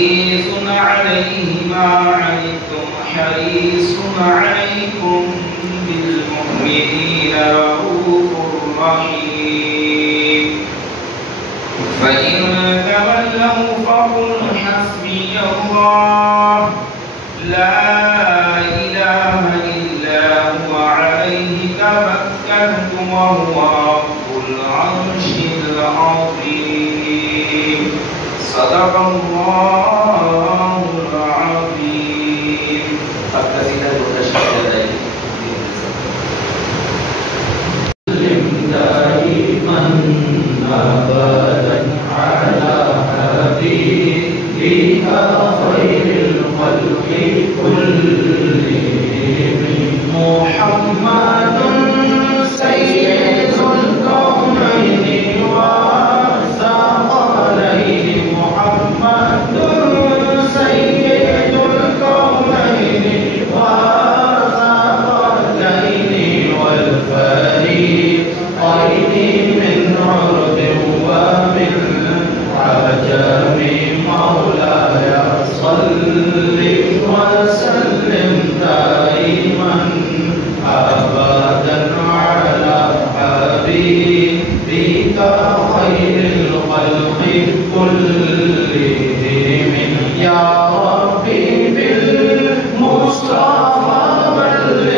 عزيز عليه ما عنتم حريص عليكم بالمؤمنين رؤوف رحيم فإن تولوا فقل حسبي الله لا إله إلا هو عليه توكلت وهو رب العرش العظيم صدق الله العظيم. القصيدة تشهد دائما أبدا على حبيبك خير الخلق كلهم محمد سيد الكونين والثقلين محمد سيد الكونين والثقلين والفريقين من عرب ومن عجم مولاي صل وسلم دائما أبدا على حبيبك خير الخلق كلهم يا ربي بالمصطفى بلغ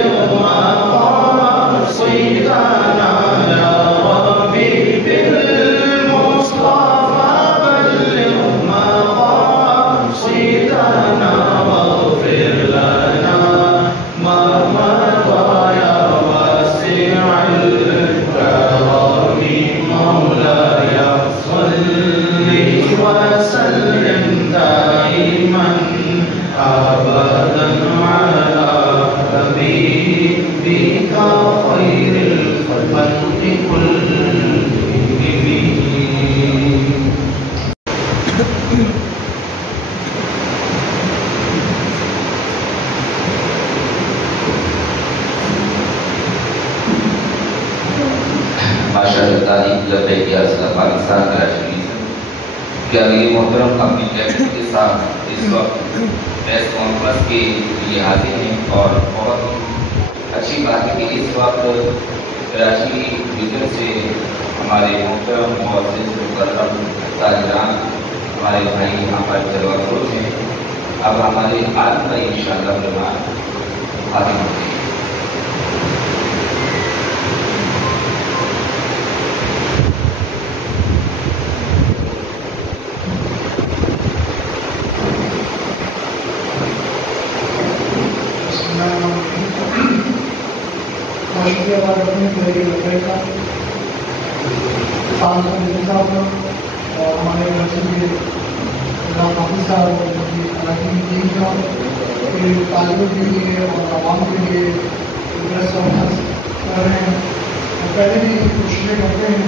مقاصدنا يا ربي بالمصطفى بلغ مقاصدنا واغفر لنا ما مضى يا واسع الكرم مولاي صل وسلم دائما أبدا على حبيبك خير الخلق كلهم. ماشاءاللہ تعلیم لبیک یا اسلام پاکستان کراچی کہ امیر محترم اپنی کیبنٹ کے ساتھ اس وقت پریس کانفرنس کے لیے حاضر ہیں اور بہت اچھی بات ہے کہ اس وقت کراچی ریجن سے ہمارے محترم معزز مکرم تاجران ہمارے بھائی یہاں پر جلوہ فروز ہیں. اب ہمارے عالم بھائی انشاءاللہ مہمان حاضر ہوتے ہیں. اور ہمارے مسجد کے حافظ صاحب اور علاقے کی ٹیم کا طالبوں کے لیے اور عوام کے لیے پریس کانفرنس کر رہے ہیں. پہلے بھی کوششیں کرتے ہیں.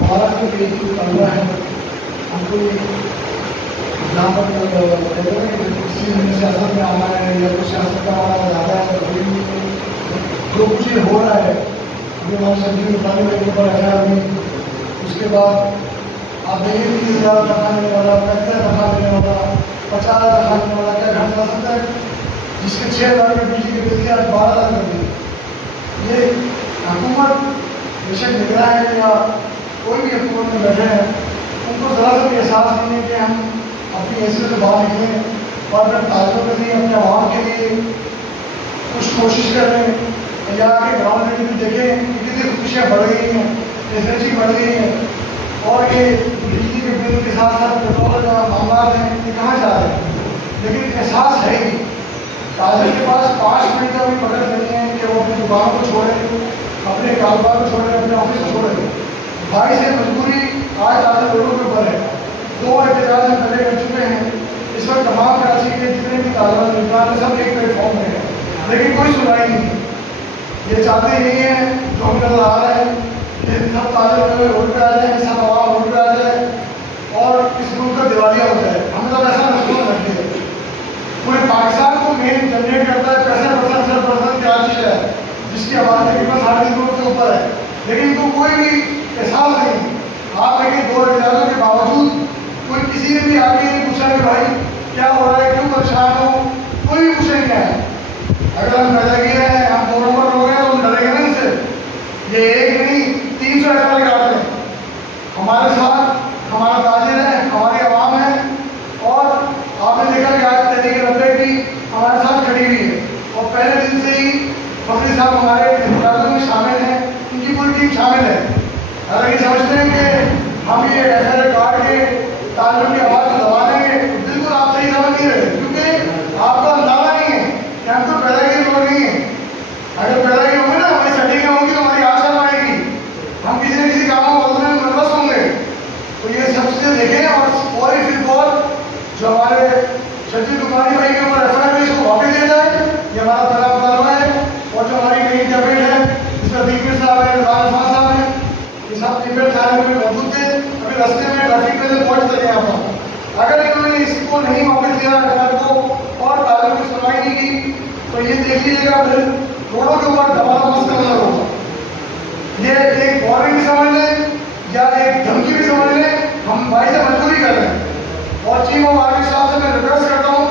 ہمارا جو طالبہ ہے ہم کو جہاں پر کسی سیاست میں آنا ہے یا کوئی سیاست کا ہمارا زیادہ ہے جو کچھ یہ ہو رہا ہے جو ہمارے سبزی اٹھانے کے اوپر ہے ابھی اس کے بعد آپ دیکھیں 30,000 تنخواہ لینے والا 35,000 تنخواہ لینے والا 50,000 تنخواہ لینے والا کیا گھر چلا سکتا ہے جس کے 6,000 کے بجلی کے بل کے آج 12,000 کر دیے. یہ حکومت بے شک نگراں ہے یا کوئی بھی حکومت میں بیٹھے ہیں ان کو ذرا سا بھی احساس نہیں ہے کہ ہم اپنی حیثیت سے باہر نکلیں اور اپنے طالبوں کے لیے اپنے عوام کے لیے کچھ کوشش کریں یا کہ گاؤں میں بھی دیکھیں کہ کتنی خوشیاں بڑھ گئی ہیں انرجی بڑھ گئی ہیں اور یہ بجلی کے بل کے ساتھ ساتھ پیٹرول کا معاملات ہیں یہ کہاں جا رہے ہیں لیکن احساس ہے ہی. تاجر کے پاس 5 منٹ کا بھی پکڑ نہیں ہے کہ وہ اپنی دکان کو چھوڑے اپنے کاروبار کو چھوڑے اپنے آفس کو چھوڑے. بھائی سے مجبوری آج تازہ لوگوں کے اوپر ہے. 2 احتجاج ہم پہلے کر چکے ہیں. اس وقت تمام کراچی کے جتنے بھی طالبان نظام ہیں سب ایک پلیٹ فارم میں ہیں لیکن کوئی سنائی نہیں. یہ چاہتے نہیں ہیں جو ہمیں نظر آ رہا ہے کہ سب طالب روڈ پہ آ جائیں سب عوام روڈ پہ آ جائے اور اس ملک کا دیوالیہ ہو جائے. ہمیں تو ایسا محسوس رکھتے ہیں. پورے پاکستان کو مین جنریٹ کرتا ہے 65% کیا چیز ہے جس کی آبادی تقریباً 3.5 کروڑ سے اوپر ہے لیکن ان کو کوئی بھی احساس نہیں. آپ دیکھیں 2 احتجاجوں کے باوجود کوئی کسی نے بھی کوئی آگے نہیں پوچھا کہ بھائی کیا ہو رہا ہے، کیوں پریشان ہو، کوئی بھی پوچھے کیا ہے. اگر ہم پیدا کیے ہیں، ہم 2 نمبر لوگ ہیں تو ہم ڈریں گے نا ان سے. یہ ایک نہیں 300 ایسا لگاتے ہیں ہمارے ساتھ. ہمارا تاجر ہے، ہماری عوام ہے، اور آپ نے دیکھا کہ آج تحریک ربے بھی ہمارے ساتھ کھڑی ہوئی ہے. اور پہلے دن سے ہی فخری صاحب ہمارے انتظاموں میں شامل ہیں، ان کی پوری ٹیم شامل ہے. اگر یہ سمجھتے ہیں کہ ہم یہ ایسا کاٹ کے تعلق کی آواز کو دبا دیں گے، بالکل آپ صحیح سمجھ نہیں رہے، کیونکہ آپ کا اندازہ نہیں ہے کہ ہم تو پیدا کیے لوگ نہیں ہیں. اگر پیدا کیے ہوں گے نا، ہماری سیٹنگیں ہوں گی تو ہماری آشا آئے گی، ہم کسی نہ کسی کاموں کو بدلنے میں ملوث ہوں گے. تو یہ سب چیزیں دیکھیں. اور ہی پھر جو ہمارے شجی کماری بھائی کے اوپر ایسا ہے اس کو واپس دیا جائے، یہ ہمارا پہلا مطالبہ ہے. اور جو ہماری نئی ٹیبلٹ ہے جس میں دیگر صاحب ہیں، رضوان خان صاحب ہیں، یہ سب ٹیبلٹ تھانے میں موجود تھے. ابھی رستے میں ٹریفک پہ سے پہنچ سکے یہاں پر. اگر انہوں نے اس کو نہیں واپس دیا اگر کو اور تعلق کی سنوائی نہیں کی تو یہ دیکھ لیجیے گا پھر روڈوں کے اوپر دباؤ مستقل ہوگا. یہ ایک وارننگ بھی سمجھ لیں یا ایک دھمکی بھی سمجھ لیں، ہم بھائی سے مجبوری کر رہے ہیں. اور چیف آف آرمی صاحب سے میں ریکویسٹ کرتا ہوں،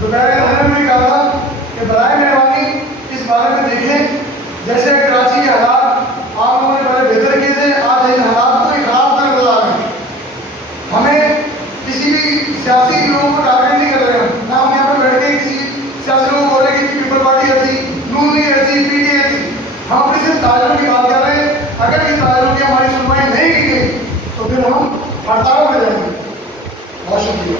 دوپہر کے میں بھی کہا تھا کہ برائے مہربانی اس بارے میں دیکھیں. جیسے کراچی کے حالات آپ لوگوں نے بڑے بہتر کیے تھے، آج ان حالات کو ہی خراب کرنے نظر آ رہے ہیں. ہمیں کسی بھی سیاسی گروہوں کو ٹارگیٹ نہیں کر رہے ہیں. نہ ہم یہاں پہ بیٹھ کے کسی سیاسی لوگوں کو بول رہے ہیں کہ پیپل پارٹی ایسی، نون نہیں ایسی، پی ٹی ایسی. ہم اپنی صرف تعلق کی بات کر رہے ہیں. اگر یہ تعلق کی ہماری سنوائی نہیں کی گئی تو پھر ہم ہڑتال میں جائیں گے. بہت شکریہ.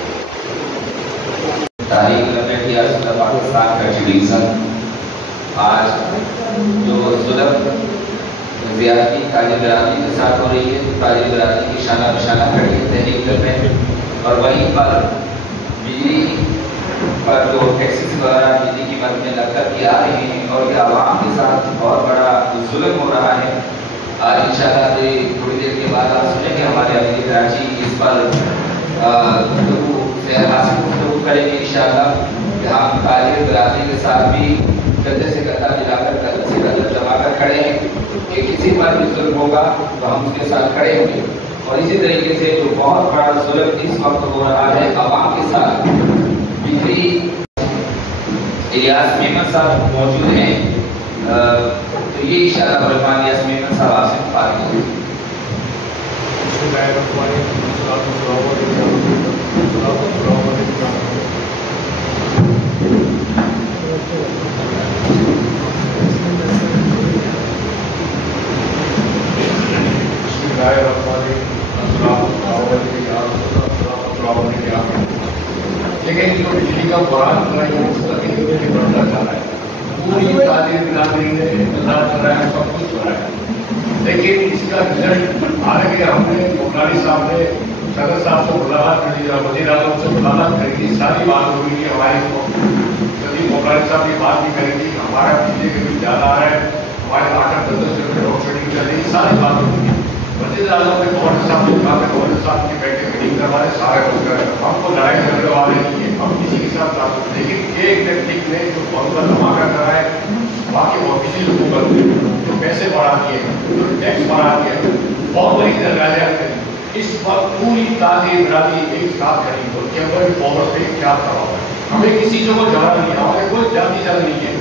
تحریک ربے ریاست پاکستان کا ڈویژن آج جو ظلم زیادتی تاجر برادری کے ساتھ ہو رہی ہے، تو تاجر برادری کی شانہ بشانہ کھڑی ہے تحریک ربے. اور وہیں پر بجلی پر جو ٹیکسز وغیرہ بجلی کی مد میں لگ کر کے آ رہے ہیں اور یہ عوام کے ساتھ بہت بڑا ظلم ہو رہا ہے. آج انشاءاللہ تھوڑی دیر کے بعد آپ سنیں کہ ہمارے امیر کراچی اس پر گفتگو کریں گے انشاءاللہ کہ ہم تاجر برادری کے ساتھ بھی گدے سے گدا ملا کر قدم سے قدم دبا کر کھڑے ہیں کہ کسی پر بھی ظلم ہوگا تو ہم اس کے ساتھ کھڑے ہوں گے. اور اسی طریقے سے جو بہت بڑا ظلم اس وقت ہو رہا ہے عوام کے ساتھ، بجلی الیاس میمن صاحب موجود ہیں، تو یہ اشارہ برفان الیاس میمن صاحب آپ سے بات کریں. لیکن جو بجلی کا بحران ہو رہا ہے وہ مستقل بڑھتا جا رہا ہے. پوری تاجر برادری نے انتظار کر رہا ہے، سب کچھ ہو رہا ہے. لیکن اس کا رزلٹ حالانکہ ہم نے مختاری صاحب نے صدر صاحب سے ملاقات کر لی، وزیر اعظم سے ملاقات کر لی، ساری بات ہو رہی ہے. ہماری سبھی مختاری صاحب کی بات بھی کریں گی. ہمارا بجلی کا بل زیادہ آ رہا ہے، ہمارے 8-10 روپئے روڈ شیڈنگ چل رہی ہے، ساری بات ہو رہی ہے. وزیر اعظم نے گورنر صاحب نے کہا کہ گورنر صاحب کی بیٹھے میٹنگ کروا رہے سارے کچھ کر رہے ہیں. ہم کو لڑائی جھگڑے والے نہیں ہیں، ہم کسی کے ساتھ تعلق. لیکن ایک ٹیکنیک نے جو بہت بڑا دھماکہ کرا ہے باقی آفیشیل حکومت نے جو پیسے بڑھا دیے، جو ٹیکس بڑھا دیا، بہت بڑی دروازہ کری. اس وقت پوری تاجر برادری ایک ساتھ کری تو کیمبر فارورڈ پہ کیا کرا ہوا ہے. ہمیں کسی سے کوئی جھگڑا نہیں ہے، ہمیں کوئی جلدی جلد نہیں ہے.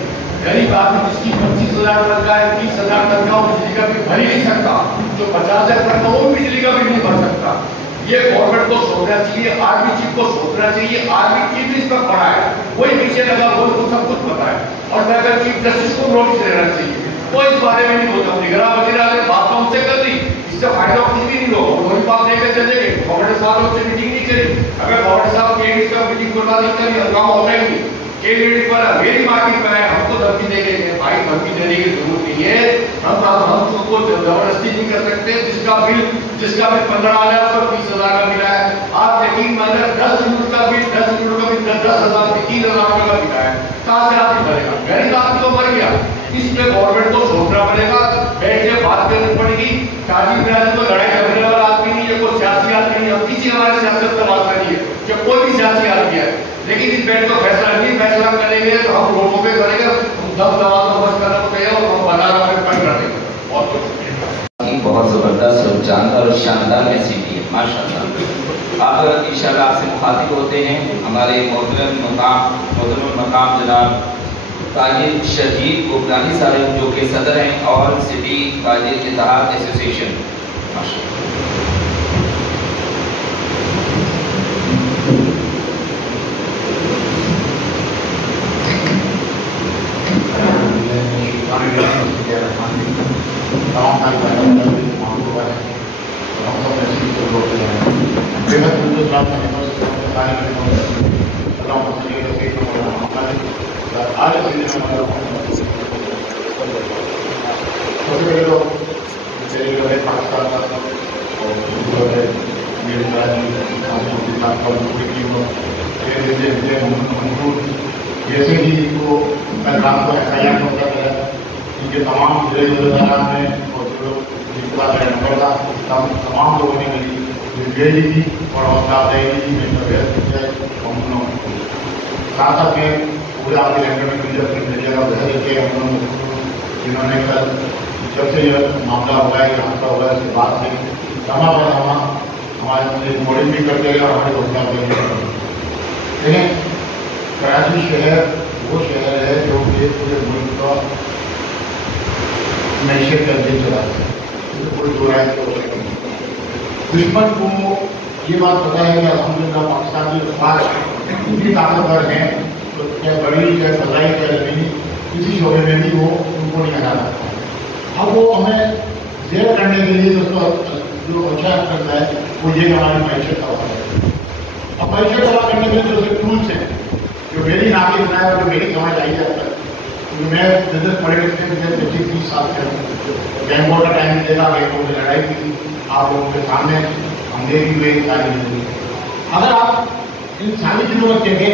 غریب آدمی جس کی 25,000 تک کا ہے، 30,000 تک کا وہ بجلی کا بل بھر ہی نہیں سکتا. جو 50,000 تک کا وہ بجلی کا بل نہیں بھر سکتا. یہ گورنمنٹ کو سوچنا چاہیے، آرمی چیف کو سوچنا چاہیے. آرمی چیف بھی اس پر پڑا ہے، کوئی پیچھے لگا وہ کو سب کچھ پتا ہے. اور ٹائگر چیف جسٹس کو نوٹس دینا چاہیے. وہ اس بارے میں نہیں بولتا. نگراں وزیر اعظم بات تو ہم سے کر لی، اس سے فائدہ کچھ بھی نہیں ہوگا. وہی بات لے کر چلے گئے. گورنمنٹ صاحب سے میٹنگ نہیں کری. اگر گورنمنٹ صاحب کیڈیٹ کا میٹنگ کروا نہیں کری ہنگامہ ہوگا ہی نہیں. کیڈیٹ پر میری مارکیٹ میں ہے، ہم کو دھمکی دے گئے. بھائی دھمکی دینے کی ضرورت نہیں ہے. ہم کو زبردستی نہیں کر سکتے. جس کا بل 15,000 پر 20,000 کا ملا ہے، آپ یقین مانیں 10 یونٹ کا بل 10,000 3,000 کا ملا ہے. کہاں سے آدمی بھرے گا؟ غریب آدمی تو مر گیا. اس پہ گورنمنٹ کو سوچنا پڑے گا، بیٹھ کے بات کرنی پڑے گی. تاجر برادری کو لڑائی جھگڑنے والا آدمی نہیں ہے، کوئی سیاسی آدمی نہیں ہے. کسی ہمارے سیاست کا بات نہیں ہے کہ کوئی بھی سیاسی آدمی ہے. لیکن اس بیٹھ کو فیصلہ نہیں فیصلہ کریں گے تو ہم روڈوں پہ کریں گے. ہم دم دبا تو بس کرنا تو کہے اور ہم بازار میں بند کر دیں گے. بہت کچھ بہت زبردست اور جاندار اور شاندار میسیج ہے. माशाअल्लाह। अब इंशाअल्लाह आपसे मुखातिब होते हैं हमारे मोहतरम मकाम जनाब ताजिर शहीद गोपरानी साहब, जो कि सदर हैं और सिटी ताजिर इत्तेहाद एसोसिएशन। माशाअल्लाह। जैसे ही इनको कल रात को FIR होता है, इनके तमाम जिले ने और जो नंबर था तमाम लोगों ने मेरी गेली की और हौसला अफजाई की, साथ साथ में पूरे आपके लंदन में मीडिया का वजह देखे हम लोग जिन्होंने कल जब से यह मामला हुआ है, हादसा हुआ है, इसके बाद से दमा पर दमा हमारे मॉडल भी करते गए और हमारे हौसला अफजाई करते गए। लेकिन कराची शहर वो शहर है जो कि पूरे मुल्क का मैशियत का दिल चलाता है, कोई दो राय हो सकती है। दुश्मन को ये बात पता है कि अल्हम्दुलिल्लाह पाकिस्तान की फौज इतनी ताकतवर है, तो क्या बड़ी चाहे फजाई चाहे जमीनी किसी शोबे में भी वो उनको नहीं हटा सकता। अब वो हमें जेर करने के लिए दोस्तों जो अच्छा करता है वो ये हमारी मैशियत तबाह है। अब मैशियत तबाह करने के लिए जो टूल्स हैं जो मेरी नाकी बनाए और जो मेरी समझ आई जाता है, क्योंकि मैं बिजनेस पॉलिटिक्स में मुझे 25-30 साल से बैंकों का टाइम देखा, बैंकों में लड़ाई की आप लोगों के सामने हमने भी हुए सारी चीजें। अगर आप इन सारी चीजों को देखें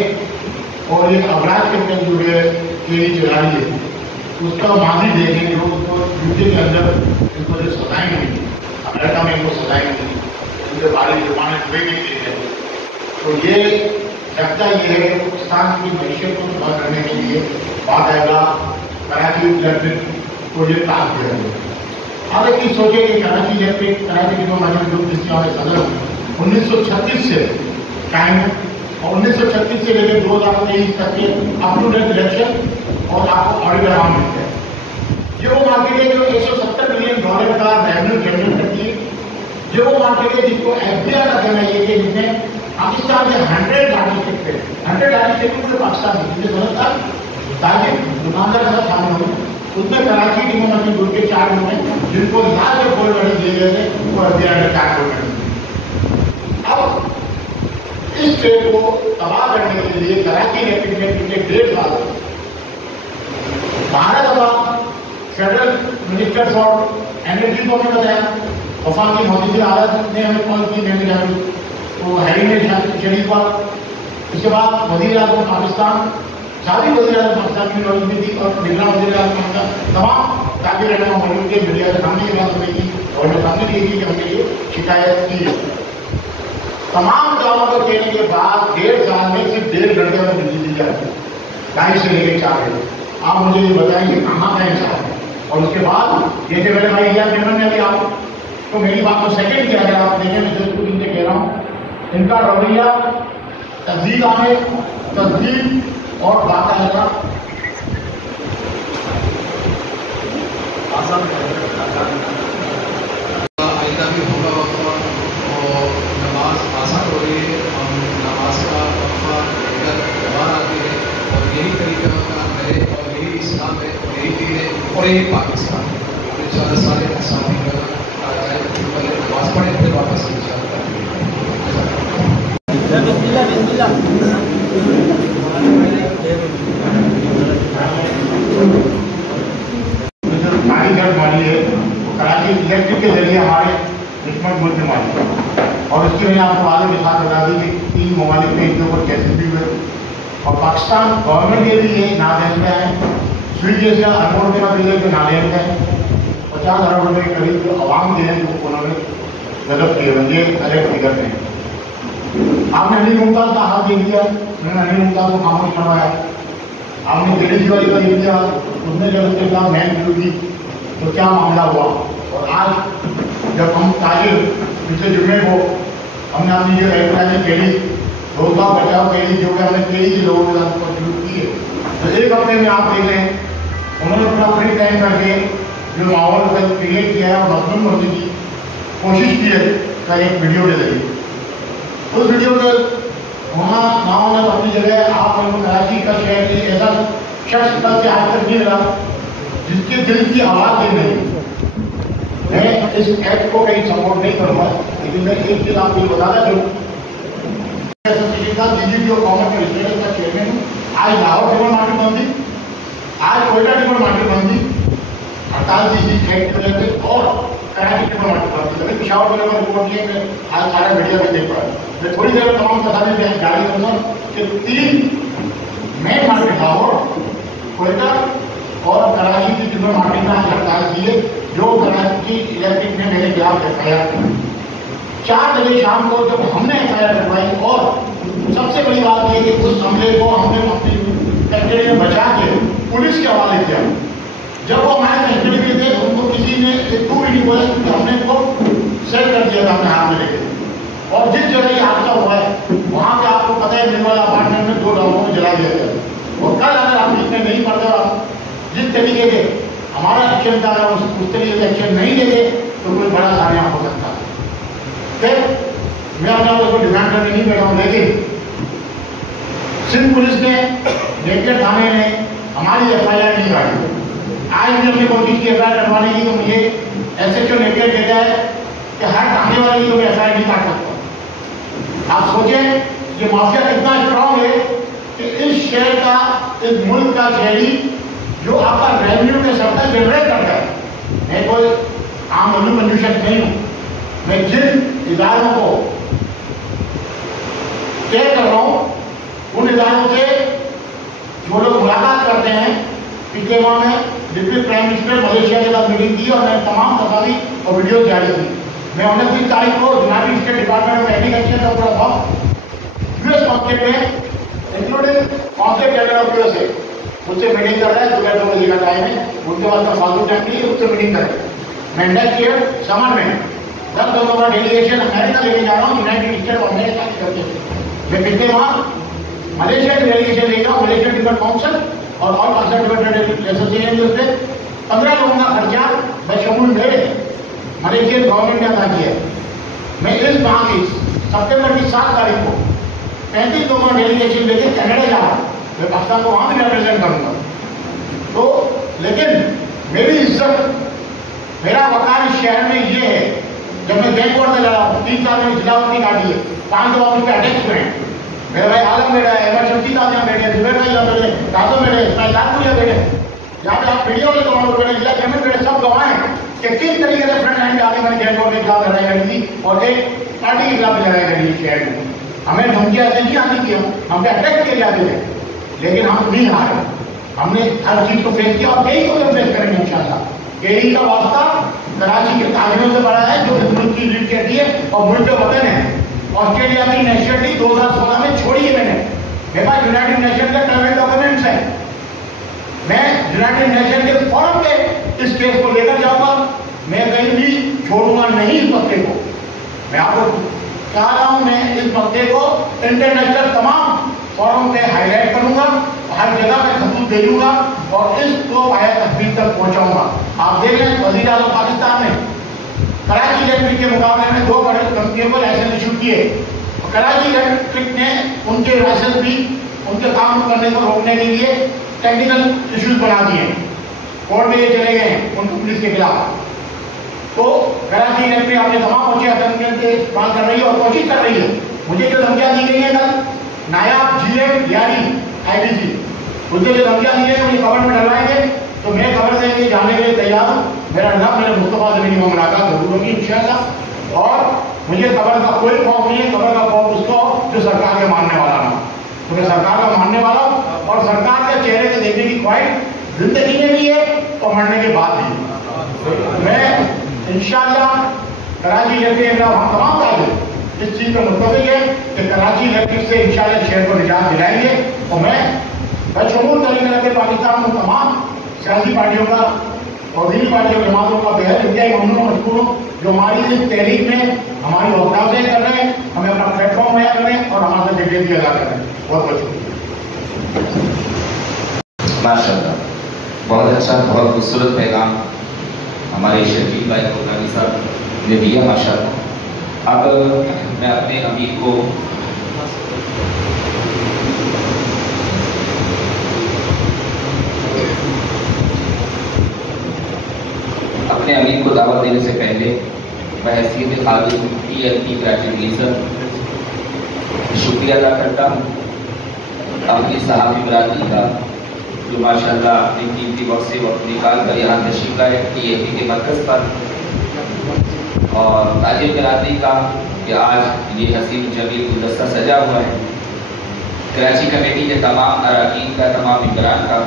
और एक अपराध के अंदर जो है केरी चला रही है उसका माजी देखें कि उसको यूके के अंदर इनको जो सजाएं मिली, अमेरिका में इनको सजाएं मिली, उनके बारे जुर्माने हुए नहीं किए गए, तो ये लगता ये है कि पाकिस्तान की मैशियत को तबाह करने के लिए बाकायदा कराची इलेक्ट्रिक को ये ताक दिया गया। अब एक चीज सोचे कि कराची इलेक्ट्रिक कराची की जो मजदूर ग्रुप जिसके हमारे सदर 1936 से कायम और 1936 से लेकर 2023 तक के अप टू डेट इलेक्शन और आपको ऑडिट अराउंड मिलते हैं। ये वो मार्केट है जो $170 मिलियन का रेवेन्यू जनरेट करती है। ये वो मार्केट है जिसको FBI का कहना है कि जिसमें पाकिस्तान के 100 लार्जेस्ट सेक्टर है, 100 लार्जेस्ट सेक्टर पूरे पाकिस्तान में जिसमें जरूरत था ताकि दुकानदार का शामिल हो, उसमें कराची की मजदूर ग्रुप के 4 लोग हैं जिनको लाख के गोल्ड मेडल दिए गए थे, वो FBI ने 4 गोल्ड मेडल दिए। अब इस ट्रेड को तबाह करने के लिए कराची इलेक्ट्रिक में पिछले 1.5 साल 12 दफा फेडरल मिनिस्टर फॉर एनर्जी को हमें बताया, वफाकी मोदी आलत ने हमें कॉल की, मैंने जानी तो हैरी ने शरीफ पर, उसके बाद वज़ीर आज़म पाकिस्तान, सारी वज़ीर आज़म पाकिस्तान की मौजूद भी थी और निगरान वज़ीर आज़म का तमाम ताकि रहना मौजूद के मीडिया के सामने ये बात हमें की और मैं सामने की कि हमने ये शिकायत की है। तमाम दावों को देने के बाद 1.5 साल में सिर्फ 1.5 घंटे में बिजली दी जाती है, 2:30 से लेकर 4 बजे। आप मुझे ये बताएंगे कहाँ का इंसाफ है? और उसके बाद जैसे मेरे भाई या मेमन ने अभी आप तो मेरी बात को सेकेंड किया गया, आप देखें मैं जो इनसे कह रहा हूँ, इनका रवैया तस्दीक आमेज, तस्दीक और बाकायदा आइंदा भी होगा वक्फा और नमाज आसान हो रही है। हम नमाज का वक्फा लेकर दोबारा आते हैं और यही तरीका है और यही इस्लाम है और यही दीन है और यही पाकिस्तान है। हमें 4 साल साथी नमाज पढ़े फिर वापस कारीगर माली है वो कराची इलेक्ट्रिक के जरिए हमारे दुश्मन मुल्क में माली और उसकी मैंने आपको आगे मिसाल बता दी कि 3 ममालिक में इनके ऊपर कैसे भी हुए और पाकिस्तान गवर्नमेंट के भी ये नादेनका है। स्वीट जैसे अरबों रुपये का बिल के नादेनका है, 50 अरब रुपये के करीब जो आवाम के हैं जो उन्होंने गलत किए बंदे अलग फिगर हैं। आपने अली मुमताज का हाथ दे दिया, उन्होंने अली मुमताज को खामोश करवाया। आपने दिल्ली दिवाली का दे दिया, उसने जब उसके खिलाफ मैन शुरू की तो क्या मामला हुआ। और आज जब हम ताजिर पिछले जुम्मे को हमने अपनी जो एडवर्टाइजिंग केली रोजगार बचाओ केली जो कि हमने केली के लोगों के साथ शुरू की है, तो एक हफ्ते में आप देख लें उन्होंने पूरा प्री टाइम करके जो माहौल क्रिएट किया है और मजबूत करने की कोशिश की है का एक वीडियो के जरिए। उस वीडियो के वहाँ गाँव में अपनी जगह आप कराची का शहर की ऐसा शख्स कल से आज तक नहीं मिला जिसके दिल की आवाज़ दे नहीं। मैं इस एक्ट को कहीं सपोर्ट नहीं करूँगा, लेकिन मैं एक चीज़ आपको ये बताना चाहूँ एसोसिएशन का DGP और कॉमर्स रजिस्ट्रेशन का चेयरमैन हूँ। आज लाहौर टिकट मार्केट बंदी, आज कोयटा टिकट मार्केट बंदी, 48 एक्ट की वजह से और कराची टिकट मार्केट बंदी। मैंने पिशावर में रिपोर्ट किया, मैं आज सारा मीडिया में देख पा रहा हूँ। मैं थोड़ी देर में तमाम तस्वीरें जारी करूँगा कि 3 मेन मार्केट लाहौर, कोयटा और कराची की टिकट मार्केट में आज हड़ताल की है, जो कराची इलेक्ट्रिक में मेरे खिलाफ FIR की। 4 बजे शाम को जब हमने FIR करवाई, और सबसे बड़ी बात यह कि उस हमले को हमने अपनी कस्टडी में बचा के पुलिस के हवाले किया। जब वो हमारे कस्टडी में थे उनको किसी ने एक भी नहीं बोला, क्योंकि हमने उनको सेट कर दिया था अपने हाथ में लेके। और जिस जगह ये हादसा हुआ है वहाँ पे आपको पता है निर्मल अपार्टमेंट में 2 लोगों को जला दिया गया। और कल अगर हम इसमें नहीं पड़ते और जिस तरीके से हमारा एक्शन था उस तरीके से एक्शन नहीं लेते तो कोई बड़ा कामयाब हो सकता है। फिर मैं अपने आप को डिमांड करने नहीं बैठा हूँ, लेकिन सिंध पुलिस ने नेपियर थाने ने हमारी FIR नहीं काटी। आज भी हमने कोशिश की FIR करवाने की, तो मुझे SHO नेपियर कहता है कि हर थाने वाले की तो मैं FIR नहीं काट सकता। आप सोचें ये माफिया कितना स्ट्रांग है कि इस शहर का, इस मुल्क का शहरी जो आपका रेवेन्यू के सरकार जनरेट करता है, मैं कोई आम मजलूम कंजूशन नहीं हूँ, मैं जिन इदारों को तय कर रहा हूँ उन इदारों से जो लोग मुलाकात करते हैं। पिछले माह में डिप्टी प्राइम मिनिस्टर मलेशिया के साथ मीटिंग की और मैंने तमाम तस्वीर और वीडियो जारी की। मैं 29 तारीख को United state department of agriculture का पूरा US कॉन्सेप्ट में including concept general of USA मुझसे मीटिंग कर रहा है। 2 बजे का टाइम है, उनके पास का फालतू टाइम नहीं है, उससे मीटिंग करें। मैं नेक्स्ट ईयर समर में 10 लोगों का डेलीगेशन अमेरिका लेके जा रहा हूँ, यूनाइटेड स्टेट ऑफ अमेरिका की तरफ से। मैं पिछले माह मलेशिया की डेलीगेशन ले रहा हूँ, मलेशिया टिकट काउंसिल और ऑल पाकिस्तान टिकट एसोसिएशन से 15 लोगों का खर्चा बशमूल मेरे मलेशियन गवर्नमेंट ने अदा किया। मैं इस माह की सितंबर की 7 तारीख को 35 लोगों का डेलीगेशन लेके कनाडा जा रहा हूँ। मैं पाकिस्तान को वहाँ भी रिप्रेजेंट करूँगा। तो लेकिन मेरी इज्जत, मेरा वकार इस शहर में ये है, जब मैं गैंगवार में लड़ा हूँ 3 साल में जिलावती काटी है, 5 लोग उसके अटैच हुए हैं। मेरा भाई आलम बेटा है, अहमद शक्ति साहब यहाँ बैठे, जुबैर भाई यहाँ बैठे, काजम बैठे, इसमाइल लालपुर यहाँ बैठे, यहाँ पे आप वीडियो में तो बैठे, जिला चेयरमैन बैठे, सब गवाह हैं कि किस तरीके से फ्रंट लाइन पे आगे मैंने गैंगवार के खिलाफ लड़ाई लड़ी थी और एक पार्टी के खिलाफ लड़ाई लड़ी थी शहर में। हमें धमकियाँ ऐसी नहीं आती थी, हम पे अटैक किए जाते थे, लेकिन हम नहीं हारे। हमने हर चीज को फेस किया और यही को फेस करेंगे इंशाल्लाह। यही का वास्ता कराची के ताजरों से बड़ा है जो मुल्क की लीड कहती है और मुल्क का वतन है। ऑस्ट्रेलिया की नेशनलिटी 2016 में छोड़ी है मैंने। मेरे पास यूनाइटेड नेशन का ट्रैवल डॉक्यूमेंट्स है। मैं यूनाइटेड नेशन के फोरम पे इस केस को लेकर जाऊंगा। मैं कहीं भी छोड़ूंगा नहीं इस मसले को। मैं आपको कह रहा हूं, मैं इस मसले को इंटरनेशनल तमाम फोरम पे हाईलाइट करूंगा, हर जगह में खतूत दे दूंगा और इसको आया तस्वीर तक पहुंचाऊंगा। आप देख रहे हैं वज़ीर आज़म पाकिस्तान ने कराची इलेक्ट्रिक के मुकाबले में 2 बड़ी कंपनियों को लाइसेंस इशू किए। कराची इलेक्ट्रिक ने उनके लाइसेंस भी उनके काम करने को रोकने के लिए टेक्निकल इश्यूज बना दिए, कोर्ट में ये चले गए हैं उन पुलिस के खिलाफ। तो कराची इलेक्ट्रिक अपने तमाम अच्छे अटेंडेंट के इस्तेमाल कर रही है और कोशिश कर रही है। मुझे जो धमकियाँ दी गई है कल नायाब GM यानी IDC, मुझे जो धमकियाँ दी है मुझे कवर में डलवाएंगे तो मैं कवर देंगे जाने के लिए तैयार हूँ। मेरा नाम मेरे मुस्तफा से मेरी मुलाकात जरूर होगी इंशाल्लाह। और मुझे कबर का कोई खौफ नहीं है, कबर का खौफ उसको जो सरकार के मानने वाला ना, तो मैं सरकार का मानने वाला हूँ और सरकार के चेहरे से देखने की ख्वाहिश जिंदगी में भी है और मरने के बाद भी। मैं इंशाल्लाह कराची इलेक्ट्रिक हम तमाम ताज़ इस चीज़ पर मुतफिक है कि कराची इलेक्ट्रिक से इंशाल्लाह शहर को निजात दिलाएंगे। और मैं बशमूल तरीके से पाकिस्तान में तमाम सियासी पार्टियों का और दीन पार्टी और जमातों का बेहद इंतहाई ममनून और मशकूर हूँ जो हमारी इस तहरीक में हमारी हौसला कर रहे हैं, हमें अपना प्लेटफॉर्म मुहैया कर रहे हैं और हमारे साथ जगह अदा कर रहे हैं। बहुत बहुत शुक्रिया। माशाअल्लाह, बहुत अच्छा, बहुत खूबसूरत पैगाम हमारे शकील भाई को गाजी साहब ने दिया माशाअल्लाह। अब मैं अपने अमीर को दावत देने से पहले मैं हैसियत खादिम PLP ग्रेजुएशन शुक्रिया अदा करता हूँ अपनी साहबी बरादरी का जो माशाअल्लाह अपनी कीमती वक्त से वक्त निकाल कर यहाँ तशरीफ लाए PLP के मरकज़ पर, और ताजिर बरादरी का कि आज ये हसीन जमील गुलदस्ता सजा हुआ है, कराची कमेटी के तमाम अरकान का, तमाम मेंबरान का,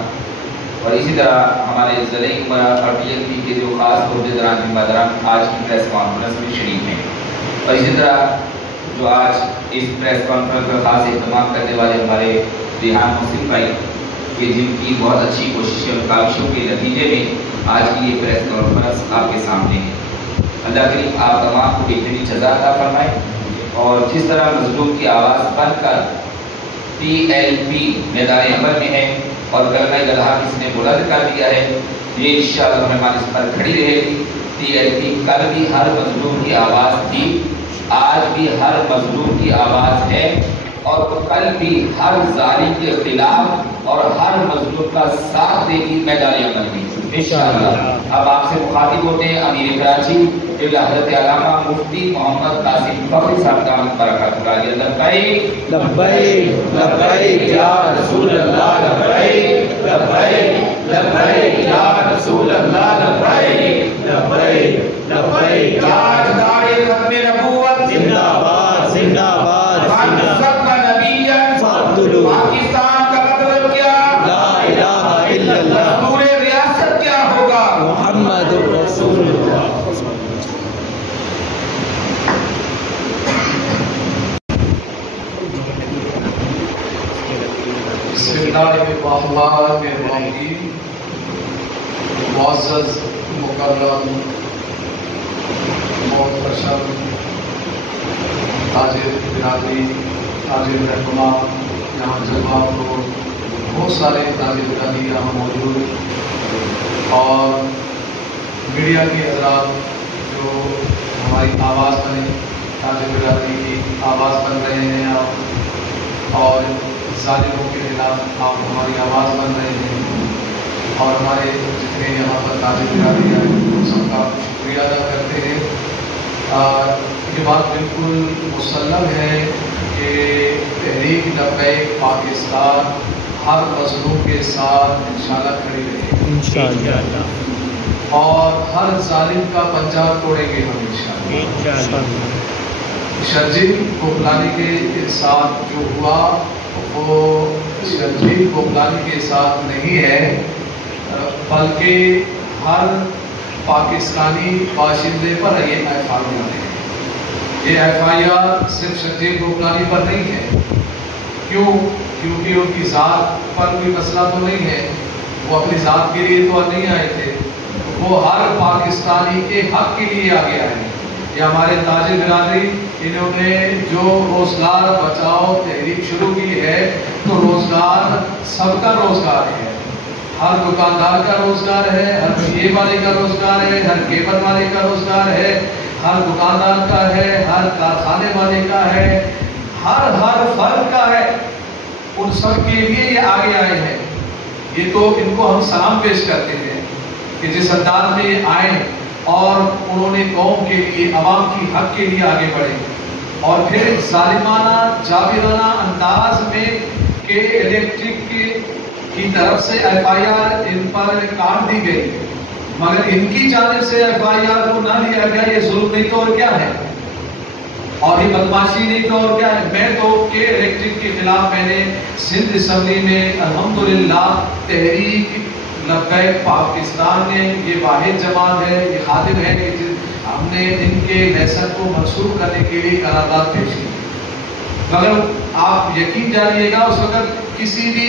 और इसी तरह हमारे ज़िले उमरा और PLP के जो खास अहदेदारान जिम्मेदारान आज की प्रेस कॉन्फ्रेंस में शरीक हैं, और इसी तरह जो आज इस प्रेस कॉन्फ्रेंस का खास इस्तेमाल करने वाले हमारे रिहान मुहसिन भाई कि जिनकी बहुत अच्छी कोशिशों और काविशों के नतीजे में आज की ये प्रेस कॉन्फ्रेंस आपके सामने है। अल्लाह करीम आप तमाम को बेहतरीन सज़ा अता फरमाए, और जिस तरह मज़लूम की आवाज़ बनकर PLP मैदान अमल में है और कलमा गलहा किसने बुलंद कर दिया है, ये इंशाअल्लाह हमारे इस पर खड़ी रहेगी। PLP कल भी हर मज़लूम की आवाज़ थी, आज भी हर मज़लूम की आवाज़ है, और कल भी हर जालिम के खिलाफ और हर मज़लूम का साथ देगी मैदान अमल में इंशाअल्लाह। अब आपसे मुखातिब होते हैं अमीर कराची हज़रत अल्लामा मुफ्ती मोहम्मद कासिम फ़खरी साहब दामत बरकातुहू आलिया। लब्बैक लब्बैक लब्बैक या रसूल अल्लाह, लब्बैक लब्बैक लब्बैक या रसूल अल्लाह, लब्बैक लब्बैक लब्बैक या दारे खत्मे नबूवत जिंदाबाद जिंदाबाद सबका नबीयन फर्दुल। पाकिस्तान का मतलब क्या? ला इलाहा इल्लल्लाह। पूरे रियासत क्या होगा? मुहम्मदुर रसूलुल्लाह। बिस्मिल्लाहिर्रहमानिर्रहीम। मुअज़्ज़ज़ मुकर्रम मोहतरम ताजिर बिरादरी, ताजिर रहनुमा, यहाँ जमा तो बहुत सारे ताजिर बिरादरी यहाँ मौजूद, और मीडिया के हज़रात जो हमारी आवाज़ बने, ताजिर बिरादरी की आवाज़ बन रहे हैं आप, और ज़ालिमों के खिलाफ आप हमारी आवाज़ बन रहे हैं, और हमारे जितने यहाँ पर ताजिर बिरादरी आए उन सबका शुक्रिया अदा करते हैं। ये बात बिल्कुल मुसल्लम है कि तहरीक लब्बैक पाकिस्तान हर मज़लूम के साथ इंशाअल्लाह खड़ी रहेगी इंशाअल्लाह, और हर जालिम का पंजा तोड़ेंगे हम इंशाअल्लाह। शर्जील गोपलानी के साथ जो हुआ वो शर्जील गोपलानी के साथ नहीं है, बल्कि हर पाकिस्तानी बाशिंदे पर ये FIR है। ये FIR सिर्फ शर्जील गोपलानी पर नहीं है। क्यों? क्योंकि उनकी ज़ात पर कोई मसला तो नहीं है, वो अपनी ज़ात के लिए तो नहीं आए थे, वो हर पाकिस्तानी के हक के लिए आगे आए हैं। ये हमारे ताजिर बिरादरी, इन्होंने जो रोज़गार बचाओ तहरीक शुरू की है, तो रोज़गार सबका रोज़गार है, हर दुकानदार का रोज़गार है, हर ये वाले का रोज़गार है, हर केबल वाले का रोज़गार है, हर दुकानदार का है, हर कारखाने वाले का है, हर फर्द का है। उन सब के लिए ये आगे आए हैं। ये तो इनको हम सलाम पेश करते हैं कि जिस अंदाज में आए और उन्होंने कौम के लिए, अवाम की हक के लिए आगे बढ़े, और फिर जालिमाना जाबिराना अंदाज में के इलेक्ट्रिक की तरफ से FIR इन पर काट दी गई, मगर इनकी जानिब से FIR को ना लिया गया। ये जुल्म नहीं तो और क्या है, और ये बदमाशी नहीं तो और क्या है। मैं तो के इलेक्ट्रिक के खिलाफ मैंने सिंध असम्बली में अल्हम्दुलिल्लाह तहरीक लब्बैक पाकिस्तान ने, ये वाहिद जमात है, ये खातिर है कि हमने इनके लेसन को मंसूख करने के लिए करारदाद पेश की, मगर आप यकीन जानिएगा उस वक्त किसी भी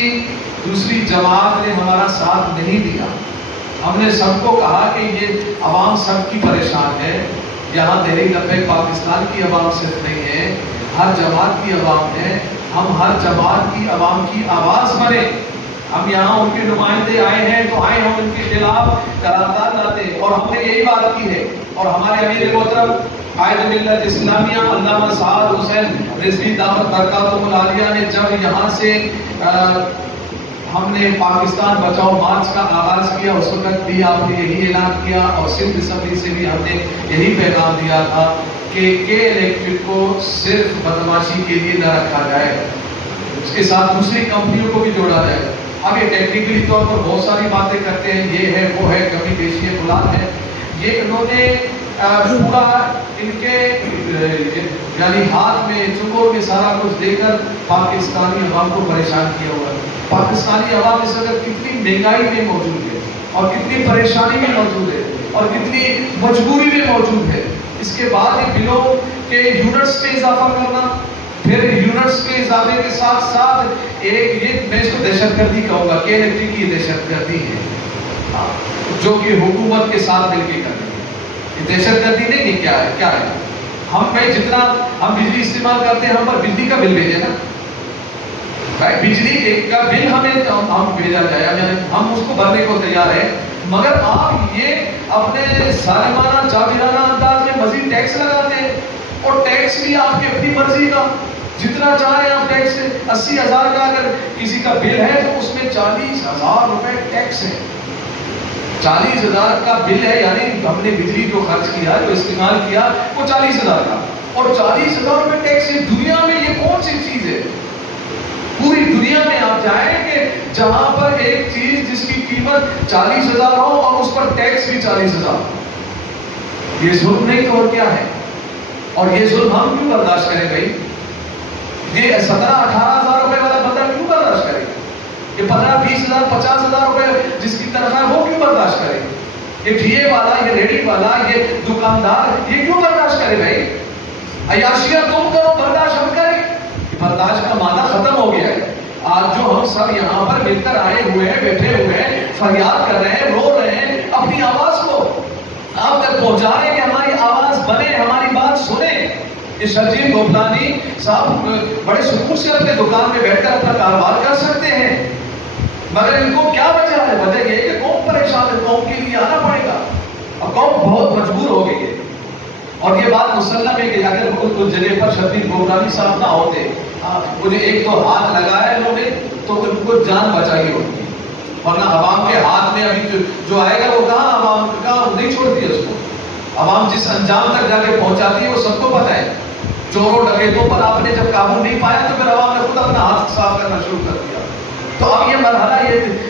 दूसरी जमात ने हमारा साथ नहीं दिया। ہم نے سب کو کہا کہ یہ عوام سب کی پریشان ہے. یہاں تحریک لبیک پاکستان کی عوام صرف نہیں ہے, ہر جماعت کی عوام ہے. ہم ہر جماعت کی عوام کی آواز بنے. ہم یہاں ان کے نمائندے آئے ہیں تو آئے ہم ان کے خلاف قرارداد لاتے, اور ہم نے یہی بات کی ہے. اور ہمارے امیر محترم قائد ملت اسلامیہ علامہ سعد حسین رضوی دامت برکاتہم العالیہ نے جب یہاں سے ہم نے پاکستان بچاؤ مارچ کا آغاز کیا, اس وقت بھی آپ نے یہی اعلان کیا, اور سندھ اسمبلی سے بھی ہم نے یہی پیغام دیا تھا کہ الیکٹرک کو صرف بدماشی کے لیے نہ رکھا جائے, اس کے ساتھ دوسری کمپنیوں کو بھی جوڑا جائے. اب یہ ٹیکنیکلی طور پر بہت ساری باتیں کرتے ہیں, یہ ہے وہ ہے, کمی بیشی ہے, فلان ہے. یہ انہوں نے پورا ان کے یعنی ہاتھ میں چکور میں سارا کچھ دے کر پاکستانی عوام کو پریشان کیا ہوا ہے. پاکستانی عوام اس وقت کتنی مہنگائی میں موجود ہے, اور کتنی پریشانی میں موجود ہے, اور کتنی مجبوری میں موجود ہے. اس کے بعد یہ بلوں کے یونٹس پہ اضافہ کرنا, پھر یونٹس کے اضافے کے ساتھ ساتھ ایک یہ میں اس کو دہشت گردی کہوں گا کہ الیکٹرک کی دہشت گردی ہے جو کہ حکومت کے ساتھ مل کے کرنی ہے. یہ دہشت گردی نہیں ہے, کیا ہے ہم پہ جتنا ہم بجلی استعمال کرتے ہیں ہم پر بجلی کا بل بھیجے نا بھائی, بجلی کا بل ہم بھیجا جائے, ہم اس کو بھرنے کو تیار ہیں. مگر آپ یہ اپنے ظالمانہ جابرانہ انداز میں مزید ٹیکس لگاتے ہیں, اور ٹیکس بھی آپ کی اپنی مرضی کا, جتنا چاہیں آپ ٹیکس. 80,000 کا اگر کسی کا بل ہے تو اس میں 40,000 روپے ٹیکس ہے. 40,000 کا بل ہے, یعنی ہم نے بجلی جو خرچ کیا, جو استعمال کیا وہ 40,000 کا, اور 40,000 روپے ٹیکس ہے. دنیا میں یہ کون سی چیز ہے؟ پوری دنیا میں آپ جائیں کہ جہاں پر ایک چیز جس کی قیمت 40,000 ہو اور اس پر ٹیکس بھی 40,000. یہ ظلم نہیں تو اور کیا ہے؟ اور یہ ظلم ہم کیوں برداشت کریں بھائی؟ یہ 17-18,000 روپے والا بندہ کیوں برداشت کرے؟ یہ 15-20,000 50,000 روپے جس کی تنخواہ ہے وہ کیوں برداشت کرے؟ یہ ٹھیے والا, یہ ریڈی والا, یہ دکاندار یہ کیوں برداشت کرے بھائی؟ عیاشیاں تم کرو, برداشت ہم کریں. برداشت کا معنی ختم ہو گیا ہے. آج جو ہم سب یہاں پر مل کر آئے ہوئے ہیں, بیٹھے ہوئے ہیں, فریاد کر رہے ہیں, رو رہے ہیں, اپنی آواز کو آپ تک پہنچا رہے ہیں کہ ہماری آواز بنے, ہماری بات سنیں. یہ شرجیل گوپلانی صاحب بڑے سکون سے اپنے دکان میں بیٹھ کر اپنا کاروبار کر سکتے ہیں, مگر ان کو کیا وجہ ہے؟ وجہ یہ ہے کہ قوم پریشان ہے, قوم کے لیے آنا پڑے گا, اور قوم بہت مجبور ہو گئی ہے. اور یہ بات مسلم ہے کہ اگر اس جگہ پر شرجیل گوپلانی صاحب نہ ہوتے, مجھے ایک دو ہاتھ لگایا انہوں نے تو ان کو جان بچائی ہوتی, ورنہ عوام کے ہاتھ میں ابھی جو آئے گا وہ کہاں عوام کہاں نہیں چھوڑتی ہے اس کو. عوام جس انجام تک جا کے پہنچاتی ہے وہ سب کو پتہ ہے. چوروں ڈکیتوں پر آپ نے جب قابو نہیں پایا تو پھر عوام نے خود اپنا ہاتھ صاف کرنا شروع کر دیا. تو اب یہ مرحلہ,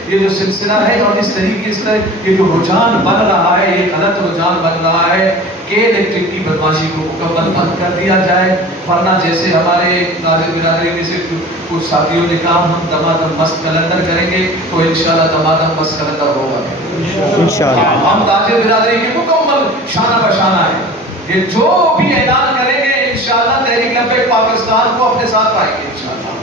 یہ جو سلسلہ ہے, اور اس طریقے سے یہ جو رجحان بن رہا ہے, یہ غلط رجحان بن رہا ہے کہ الیکٹرک کی بدماشی کو مکمل بند کر دیا جائے. ورنہ جیسے ہمارے تاجر برادری میں سے کچھ ساتھیوں نے کہا ہم دمادم مست کلندر کریں گے, تو انشاءاللہ دمادم مست کلندر ہوگا انشاءاللہ. ہم تاجر برادری کے مکمل شانہ بشانہ ہیں. یہ جو بھی اعلان کریں گے انشاءاللہ تحریک لبیک پاکستان کو اپنے ساتھ پائیں گے انشاءاللہ.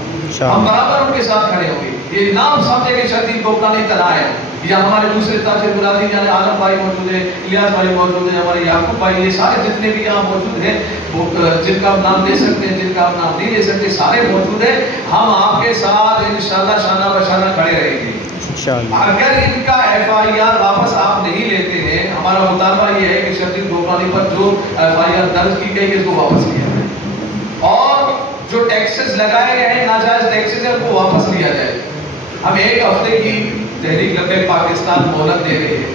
ہم برابر ان کے ساتھ کھڑے ہوں گے. یہ نام سمجھے کہ شرجیل گوپلانی طرح ہے, یا ہمارے دوسرے تاجر برادری یعنی عالم بھائی موجود ہے, الیاس بھائی موجود ہے, ہمارے یعقوب بھائی, یہ سارے جتنے بھی یہاں موجود ہیں, جن کا ہم نام لے سکتے ہیں, جن کا ہم نام نہیں لے سکتے, سارے موجود ہیں. ہم آپ کے ساتھ انشاءاللہ شانہ بشانہ کھڑے رہیں گے. اگر ان کا FIR واپس آپ نہیں لیتے ہیں, ہمارا مطالبہ یہ ہے کہ شرجیل گوپلانی پر جو FIR درج کی گئی ہے اس کو واپس لیا جائے, اور جو ٹیکسز لگائے گئے ہیں ناجائز ٹیکسز ہیں وہ واپس لیا جائے. ہم ایک ہفتے کی تحریک لبیک پاکستان مہلت دے رہی ہے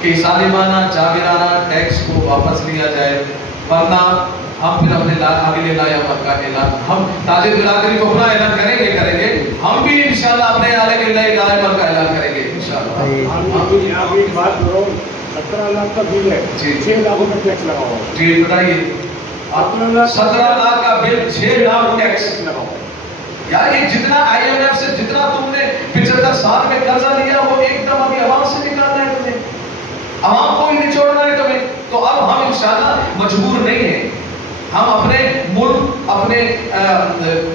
کہ ظالمانہ جابرانہ ٹیکس کو واپس لیا جائے, ورنہ ہم پھر اپنے اگلے لایا مت کا اعلان, ہم تاجر برادری کو اپنا اعلان کریں گے. ہم بھی انشاءاللہ اپنے اگلے لایا مت کا اعلان کریں گے انشاءاللہ. آپ ایک بات کرو, 17 لاکھ کا بل ہے, 6 لاکھ روپے ٹیکس لگاؤ. جی بتائیے, 17 لاکھ کا بل 6 لاکھ ٹیکس لگاؤ. یار یہ جتنا IMF سے جتنا تم نے 75 سال میں قرضہ لیا وہ ایک دم ابھی عوام سے نکالنا ہے تمہیں, عوام کو ہی نچوڑنا ہے تمہیں. تو اب ہم انشاءاللہ مجبور نہیں ہیں, ہم اپنے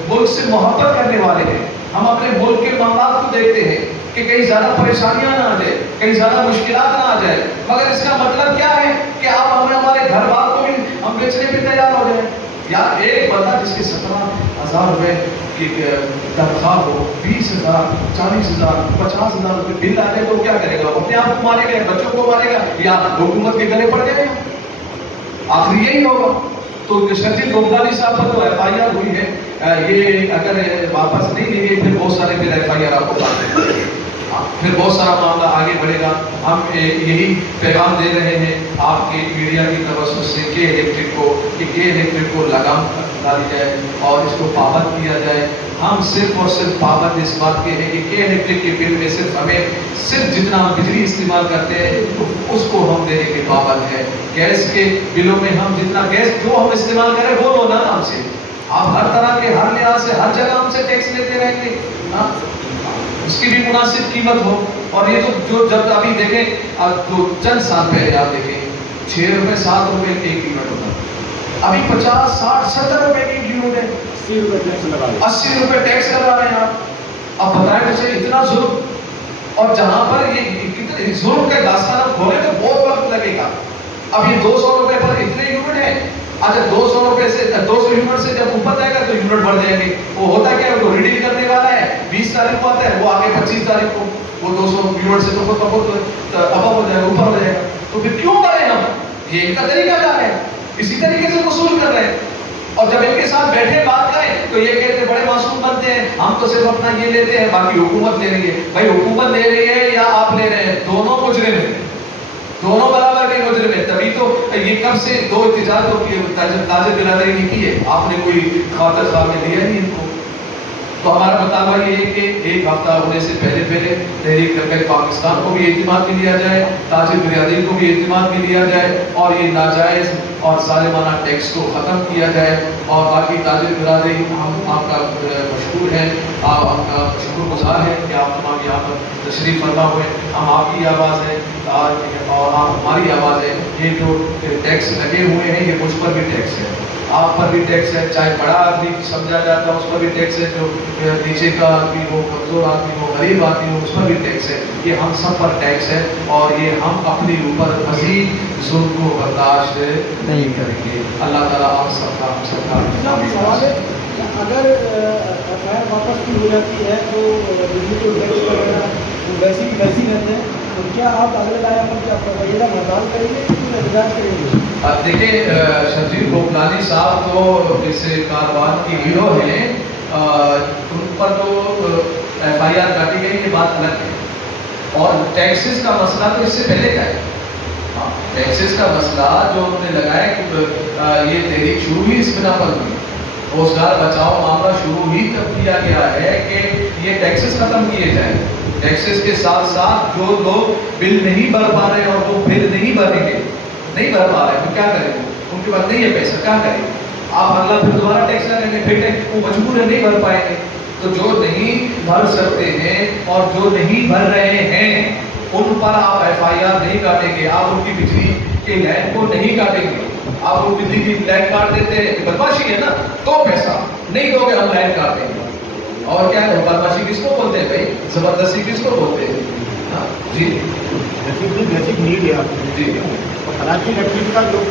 ملک سے محبت کرنے والے ہیں. ہم اپنے ملک کے معاملات کو دیکھتے ہیں کہ کہیں زیادہ پریشانیاں نہ آ جائے, کہیں زیادہ مشکلات نہ آ جائے. مگر اس کا مطلب کیا ہے کہ آپ ہمارے گھر بار کو بھی ہم بیچنے پہ تیار ہو جائیں. یا ایک بندہ جس کے 17,000 روپے کی تنخواہ ہو, 20,000, 40,000, 50,000 روپے بل آ جائے تو کیا کرے گا؟ اپنے آپ کو مارے گا, بچوں کو مارے گا, یا حکومت کے گلے پڑ جائے گا؟ آخر یہی ہوگا. تو شرجیل گوگلانی صاحب پر جو FIR ہوئی ہے, یہ اگر واپس نہیں لیں گے پھر بہت سارے FIR آپ کو پاتے ہیں, پھر بہت سارا معاملہ آگے بڑھے گا. ہم یہی پیغام دے رہے ہیں آپ کے میڈیا کی توسط سے کہ الیکٹرک کو لگام ڈالی جائے اور اس کو پابند کیا جائے. ہم صرف اور صرف پابند اس بات کے ہیں کہ الیکٹرک کے بل میں صرف جتنا ہم بجلی استعمال کرتے ہیں اس کو ہم دینے کے پابند ہیں. گیس کے بلوں میں ہم جتنا گیس جو ہم استعمال کریں وہ لو نا ہم سے. آپ ہر طرح کے ہر لحاظ سے ہر جگہ ہم سے ٹیکس لیتے رہیں گے, اس کی بھی مناسب قیمت ہو. اور یہ جو جب ابھی دیکھیں جو چند سال پہلے آپ دیکھیں 6 روپے 7 روپے کی قیمت ہوتا, ابھی 50 60 70 روپے کی قیمت ہے, 80 روپے ٹیکس لگا رہے ہیں آپ. اب بتائیں تو صحیح اتنا ظلم, اور جہاں پر یہ ظلم کے داستان کھولے تو بہت وقت لگے گا. اب یہ 200 روپے پر اتنے یونٹ ہیں, اچھا 200 روپے سے 200 یونٹ سے جب اوپر جائے گا تو یونٹ بڑھ جائیں گے. وہ ہوتا کیا ہے, وہ ریڈیل کرنے والا ہے 20 تاریخ کو آتا ہے, وہ آگے 25 تاریخ کو وہ 200 یونٹ سے تو بہت اب ہو جائے گا, اوپر ہو جائے گا. تو پھر کیوں کریں ہم؟ یہ ان کا طریقہ کیا ہے, اسی طریقے سے وصول کر رہے ہیں. اور جب ان کے ساتھ بیٹھے بات کریں تو یہ کہتے ہیں بڑے معصوم بنتے ہیں, ہم تو صرف اپنا یہ لیتے ہیں, باقی حکومت لے رہی ہے. بھائی حکومت لے رہی ہے یا آپ لے رہے ہیں, دونوں مجرم ہیں, دونوں برابر کے مجرم ہیں. تبھی تو یہ کب سے 2 احتجاجوں کی تاجر برادری نے کی ہے, آپ نے کوئی خاطر خواہ میں دیا نہیں ان کو. تو ہمارا مطالبہ یہ ہے کہ ایک ہفتہ ہونے سے پہلے تحریک لبیک پاکستان کو بھی اعتماد میں لیا جائے, تاجر برادری کو بھی اعتماد میں لیا جائے, اور یہ ناجائز اور ظالمانہ ٹیکس کو ختم کیا جائے. اور باقی تاجر برادری ہم آپ کا مشکور ہیں, آپ کا شکر گزار ہیں کہ آپ تمام یہاں پر تشریف فرما ہوئے. ہم آپ کی آواز ہے اور آپ ہماری آواز ہے. یہ جو ٹیکس لگے ہوئے ہیں یہ مجھ پر بھی ٹیکس ہے, آپ پر بھی ٹیکس ہے, چاہے بڑا آدمی سمجھا جاتا ہے اس پر بھی ٹیکس ہے, جو نیچے کا آدمی ہو, کمزور آدمی ہو, غریب آدمی ہو, اس پر بھی ٹیکس ہے. یہ ہم سب پر ٹیکس ہے اور یہ ہم اپنے اوپر مزید ظلم کو برداشت نہیں کریں گے. اللہ تعالیٰ آپ سب کا سوال ہے, اگر FIR واپس کی ہو جاتی ہے تو بجلی کو ٹیکس وغیرہ ویسی رہتے ہیں, تو کیا آپ اگلے دائیں پر ہڑتال کریں گے کہ احتجاج کریں گے؟ دیکھیں شرجیل گوگلانی صاحب تو جیسے کاروبار کی ہیرو ہیں, ان پر تو FIR کاٹی گئی, یہ بات الگ ہے. اور ٹیکسز کا مسئلہ تو اس سے پہلے کا ہے. ٹیکسز کا مسئلہ جو انہوں نے لگایا کہ یہ تحریک شروع ہی اس بنا پر ہوئی, روزگار بچاؤ معاملہ شروع ہی تب کیا گیا ہے کہ یہ ٹیکسز ختم کیے جائیں. ٹیکسز کے ساتھ ساتھ جو لوگ بل نہیں بھر پا رہے اور وہ بل نہیں بھریں گے, نہیں بھر پا رہے تو کیا کریں گے, ان کے پاس نہیں ہے پیسہ, کیا کریں گے آپ؟ اگلا پھر دوبارہ ٹیکس لگیں گے, پھر وہ مجبور ہے نہیں بھر پائیں گے. تو جو نہیں بھر سکتے ہیں اور جو نہیں بھر رہے ہیں ان پر آپ FIR نہیں کاٹیں گے, آپ ان کی بجلی کے لائن کو نہیں کاٹیں گے. آپ وہ بجلی کی لائن کاٹ دیتے ہیں, بدماشی ہے نا, تو پیسہ نہیں دو گے ہم لائن کاٹیں گے. اور کیا ہے, بدماشی کس کو بولتے ہیں بھائی, زبردستی کس کو بولتے ہیں؟ جی بیسک نیڈ ہے جی. کراچی الیکٹرک کا جو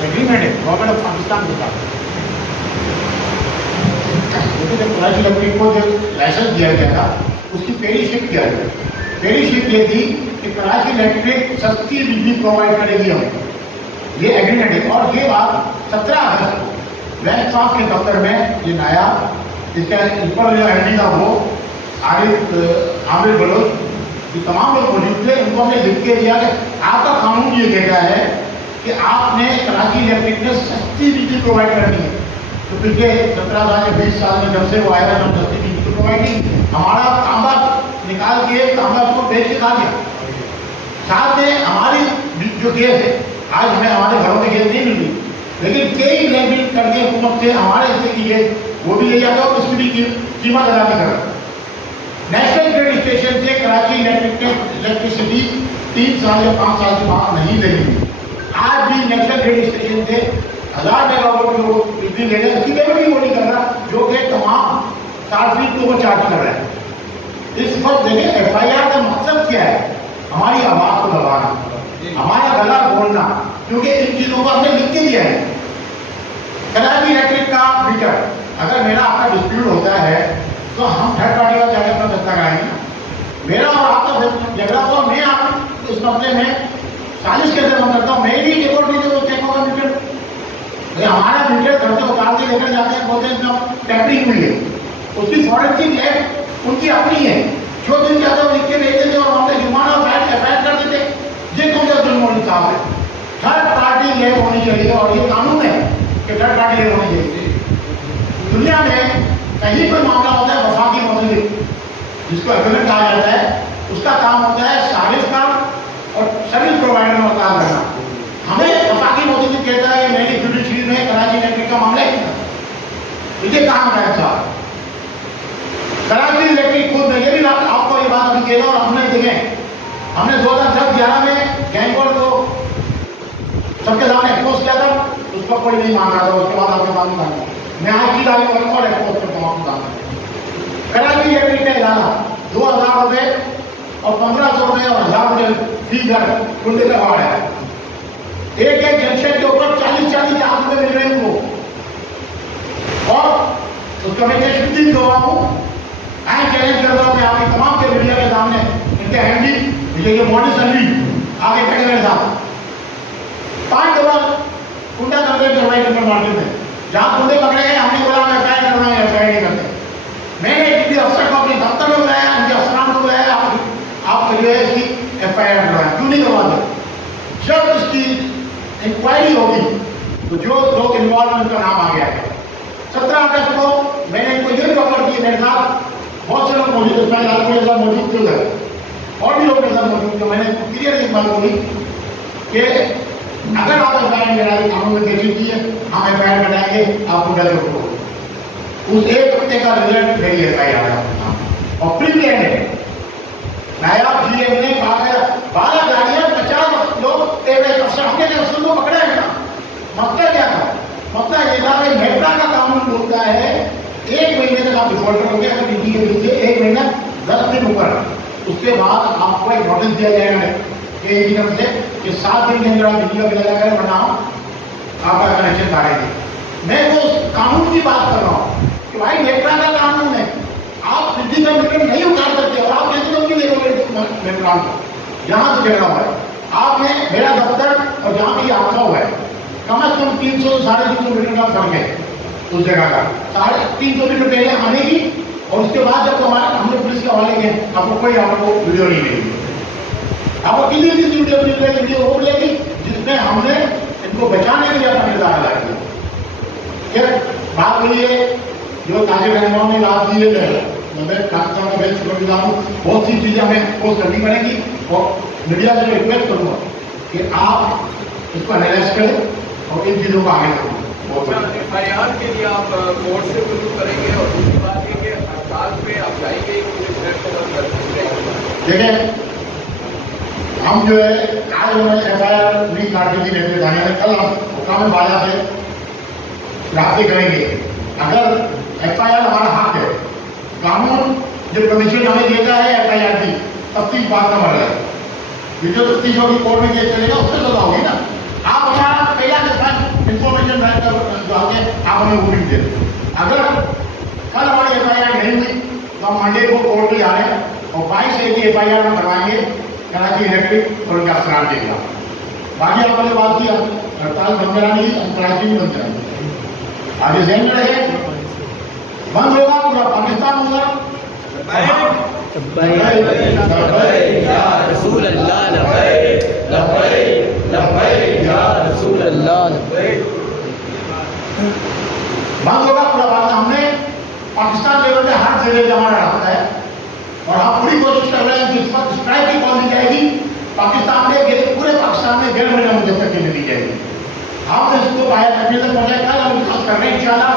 ایگریمنٹ ہے گورنمنٹ آف پاکستان کے ساتھ, لیکن جب کراچی الیکٹرک کو جو لائسنس دیا گیا تھا اس کی پہلی شفٹ کیا ہے, پہلی شفٹ یہ تھی کہ کراچی الیکٹرک سستی بجلی پرووائڈ کرے گی ہمیں, یہ ایگریمنٹ ہے. اور یہ بات 17 اگست کو بینک صاحب کے دفتر میں یہ نایاب جس کا اوپر جو ایم ڈی تھا وہ عامر بلوچ, یہ تمام لوگ موجود تھے, ان کو ہم نے لکھ کے دیا کہ آپ کا قانون یہ کہتا ہے کہ آپ نے کراچی الیکٹرک میں سستی بجلی پرووائڈ کرنی ہے. تو پچھلے 17 سال یا 20 سال میں جب سے وہ آیا ہم سستی بجلی پرووائڈ کی, ہمارا تانبا نکال کے تانبا کو بیچ کے کھا دیا. ساتھ میں ہماری جو گیس ہے آج ہمیں ہمارے گھروں میں گیس نہیں مل رہی, لیکن کئی لیبل کر کے حکومت سے ہمارے حصے کی گیس وہ بھی لے جاتا ہے اور اس کی بھی قیمت ادا نہیں کرتا. نیشنل گریڈ اسٹیشن سے کراچی الیکٹریسٹی 3 سال یا 5 سال کے بعد نہیں لگی. آج بھی نیشنل گریڈ اسٹیشن سے 1000 मेगावाट की वो बिजली ले रहे हैं, उसकी पेमेंट वो नहीं कर रहा, जो कि तमाम चार्जशीट को वो चार्ज कर रहा है। इस वक्त देखिए FIR का मकसद क्या है, हमारी आवाज को दबाना, हमारा गला बोलना, क्योंकि इन चीजों को हमने लिख के दिया है। कराची इलेक्ट्रिक का मीटर, अगर मेरा आपका डिस्प्यूट होता है तो हम थर्ड पार्टी का जाकर अपना फैसला कराएंगे। मेरा और आपका झगड़ा हुआ, मैं आप इस मसले में साजिश के अंदर करता हूँ, मैं भी रिपोर्ट नहीं दे चेक होगा मीटर, हमारा मीटर घर से उतार के लेकर जाते हैं, बोलते हैं टैंपरिंग हुई है, उसकी फॉरेंसिक लैब उनकी अपनी है, जो दिन जाता है लिख के भेज देते और वहां जुर्माना FIR कर देते, ये कौन सा जुर्म होनी साहब है। थर्ड पार्टी लैब होनी चाहिए और ये कानून है कि थर्ड पार्टी लैब होनी चाहिए। दुनिया में कहीं पर मामला होता है वफाकी मौजूद, जिसको एग्रीमेंट कहा जाता है, उसका काम होता है साजिश का और सर्विस प्रोवाइडर में काम करना। हमें वफाकी मौजूद कहता है मेरी जुडिशरी में कराची इलेक्ट्रिक का मामला है, मुझे काम है साहब। कराची इलेक्ट्रिक खुद में, ये भी आपको ये बात अभी कह रहा हूँ, हमने देखें, हमने 2010-11 में गैंगवार को सबके सामने एक्सपोज किया था, उसका कोई नहीं मान रहा था, उसके बाद आपके सामने मांगा मैं आज की तारीख करूंगा और एक्सपोज करता हूँ आपके सामने। कराची इलेक्ट्रिक का इलाका 2000 रुपये और 1500 रुपये और 1000 रुपये फी घर कुंडे का भाड़ है। एक जंक्शन के ऊपर 40-40 लाख रुपये मिल रहे हैं उनको, और उसका मैं कैश गवा हूँ। मैं चैलेंज कर रहा हूँ कि आपके तमाम के मीडिया के सामने इनके हैंडी ये बॉडी सर्वी आगे खड़े मेरे साथ 5 दफा कुंडा करके करवाई करके मार्केट में, जहां कुंडे पकड़े गए हमने बोला मैं FIR करना है, FIR नहीं करते। मैंने किसी अफसर को अपने दफ्तर में बुलाया, उनके अफसरान को बुलाया, आप जो है इसकी FIR करवाएं, क्यों नहीं करवाते। जब इसकी इंक्वायरी होगी तो जो लोग इन्वॉल्व हैं उनका नाम आ गया है। 17 अगस्त को मैंने इनको ये भी ऑफर किए, मेरे साथ बहुत से लोग मौजूद, उसमें लालपुर साहब मौजूद थे उधर, और भी लोग मेरे साथ मौजूद थे। मैंने क्लियर एक बात बोली कि अगर आप FIR कराएंगे, कानून में पेशी की है, हम FIR कराएंगे, आपको डर को उस एक हफ्ते का रिजल्ट मेरी FIR आया और प्रीप्लान है। नायाब GM ने 12 गाड़ियां 50 लोग एक अफसर, हमने अफसर को पकड़ा है ना। मतलब क्या था, मतलब ये था कि मेट्रा का कानून बोलता है 1 महीने तक आप डिफॉल्टर हो गए, अगर बिजली के बिल से 1 महीना 10 दिन ऊपर, उसके बाद आपको एक नोटिस दिया जाएगा कि तरफ से कि 7 दिन के अंदर आप बिजली का बिल लगा कर बनाओ, आपका कनेक्शन काटेंगे। मैं तो कानून की बात कर रहा हूँ कि भाई मेट्रा का कानून है, आप बिजली का मीटर नहीं उतार सकते और आप कैसे लोग मेट्रा को यहाँ से गिर रहा हुआ है। आपने मेरा दफ्तर और जहाँ भी आपका हुआ है कम से कम 300-350 मीटर का फर्क है उस जगह का। 350 मीटर पहले आने की और उसके बाद जब हमने पुलिस के हवाले किए, आपको कोई आपको वीडियो नहीं मिलेगी, आपको किसी भी वीडियो वो मिलेगी जिसमें हमने इनको बचाने के लिए अपना किरदार अदा किया। फिर बात हुई है जो ताजिर रहमान ने बात दी है, बहुत सी चीजें हमें पोस्ट करनी पड़ेगी और मीडिया से रिक्वेस्ट करूंगा कि आप इसको एनालाइज करें और इन चीजों को आगे करें। FIR के लिए आप कोर्ट से रुजू करेंगे और दूसरी बात है कि हड़ताल पे आप जाएंगे, देखिए हम जो है आज FIR नहीं काटेंगे रेलवे थाने में, कल हम हुकाम बाजा से रास्ते करेंगे। अगर FIR हमारा हक है, कानून जो कमीशन हमें देता है FIR की तफ्तीश बात का मर है, जो तफ्तीश होगी कोर्ट में केस चलेगा उससे सजा होगी ना। आप हमारा पहला के साथ इंफॉर्मेशन जो आगे आप हमें वो भी दे दो। अगर कल हमारी FIR नहीं हुई तो हम मंडे को कोर्ट में जा रहे हैं और 22 से की FIR में करवाएंगे कराची इलेक्ट्रिक और उनके अफसरान के खिलाफ। बाकी आपने बात की हड़ताल बंद करानी, हम कराची में बंद कराएंगे, आगे जहन में रहे, बंद होगा पूरा पाकिस्तान होगा। बंद होगा पूरा बात। हमने पाकिस्तान लेवल में हर जगह हमारा रास्ता है और हम पूरी कोशिश कर रहे हैं जिस वक्त स्ट्राइक की कॉल दी जाएगी पाकिस्तान में, पूरे पाकिस्तान में 1.5 महीना मुझे तक दी जाएगी। हम इसको बाहर रखने तक पहुंचाए, कल हम विकास कर रहे हैं इंशाल्लाह।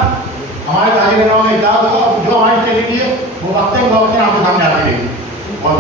हमारे कार्यक्रमों में इजाज़त होगा, जो हमारी चलेगी है वो वक्त आपके सामने आती रहेगी। बहुत